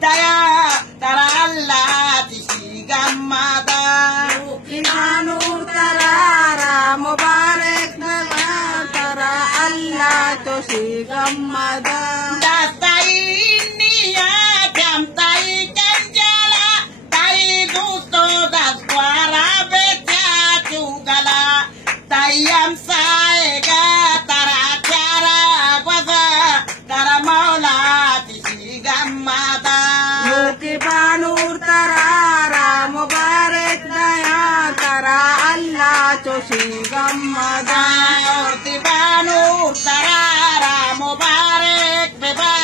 daya tara Allah tisigamada Kinanur tarara mubarak naman tara Allah to si gamada. dastai niya jamtai kanjala tai gusto daswara becha chugala tayam saega tara cara gwasa tara maula tisigamada Yuki banur tarara mubarak daya tara Allah to si gamada. Tibanu tarara mubarak beba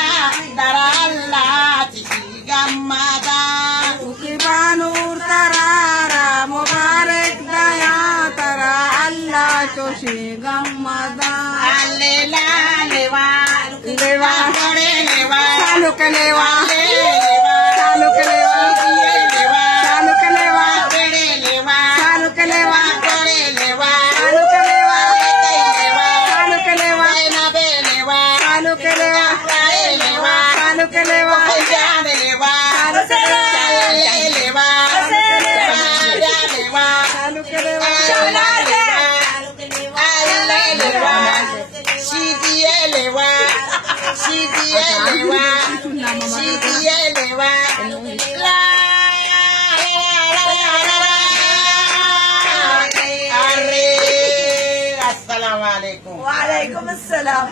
daralla tisigamada Yuki banur tarara mubarak daya tara Allah to si gamada. allela lewa Lewa, kore lewa salu ke lewa, lewa salu ke lewa, lewa salu ke lewa, kore lewa salu ke lewa, kore lewa salu ke lewa, lewa salu ke lewa, na be lewa salu ke lewa, lewa salu ke lewa, ya lewa salu ke lewa, lewa lewa salu ke lewa, Assalamualaikum. Waalaikumsalam.